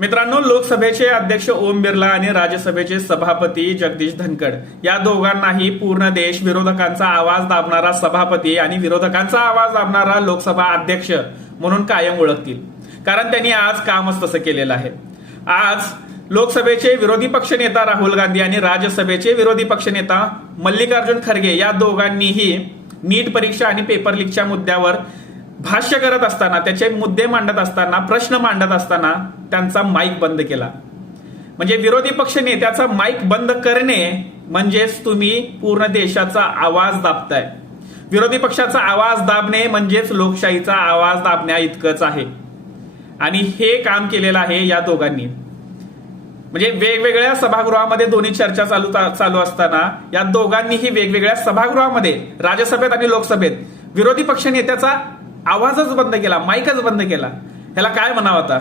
मित्रांनो, लोकसभेचे अध्यक्ष ओम बिर्ला आणि राज्यसभेचे सभापती जगदीश धनखड या दोघांनाही पूर्ण देश विरोधकांचा आवाज दाबणारा सभापती आणि विरोधकांचा आवाज दाबणारा लोकसभा अध्यक्ष म्हणून कायम ओळखतील. कारण त्यांनी आज कामच तसं केलेलं आहे. आज लोकसभेचे विरोधी पक्षनेता राहुल गांधी आणि राज्यसभेचे विरोधी पक्षनेता मल्लिकार्जुन खरगे या दोघांनीही नीट परीक्षा आणि पेपर लीकच्या मुद्द्यावर भाष्य करत असताना, त्याचे मुद्दे मांडत असताना, प्रश्न मांडत असताना त्यांचा माईक बंद केला. म्हणजे विरोधी पक्ष नेत्याचा माईक बंद करणे म्हणजेच तुम्ही पूर्ण देशाचा आवाज दाबताय. विरोधी पक्षाचा आवाज दाबणे म्हणजेच लोकशाहीचा आवाज दाबण्या इतकंच आहे. आणि हे काम केलेलं आहे या दोघांनी. म्हणजे वेगवेगळ्या सभागृहामध्ये दोन्ही चर्चा चालू असताना या दोघांनीही वेगवेगळ्या सभागृहामध्ये, राज्यसभेत आणि लोकसभेत विरोधी पक्ष नेत्याचा आवाजच बंद केला, माईकच बंद केला. ह्याला काय म्हणावं आता?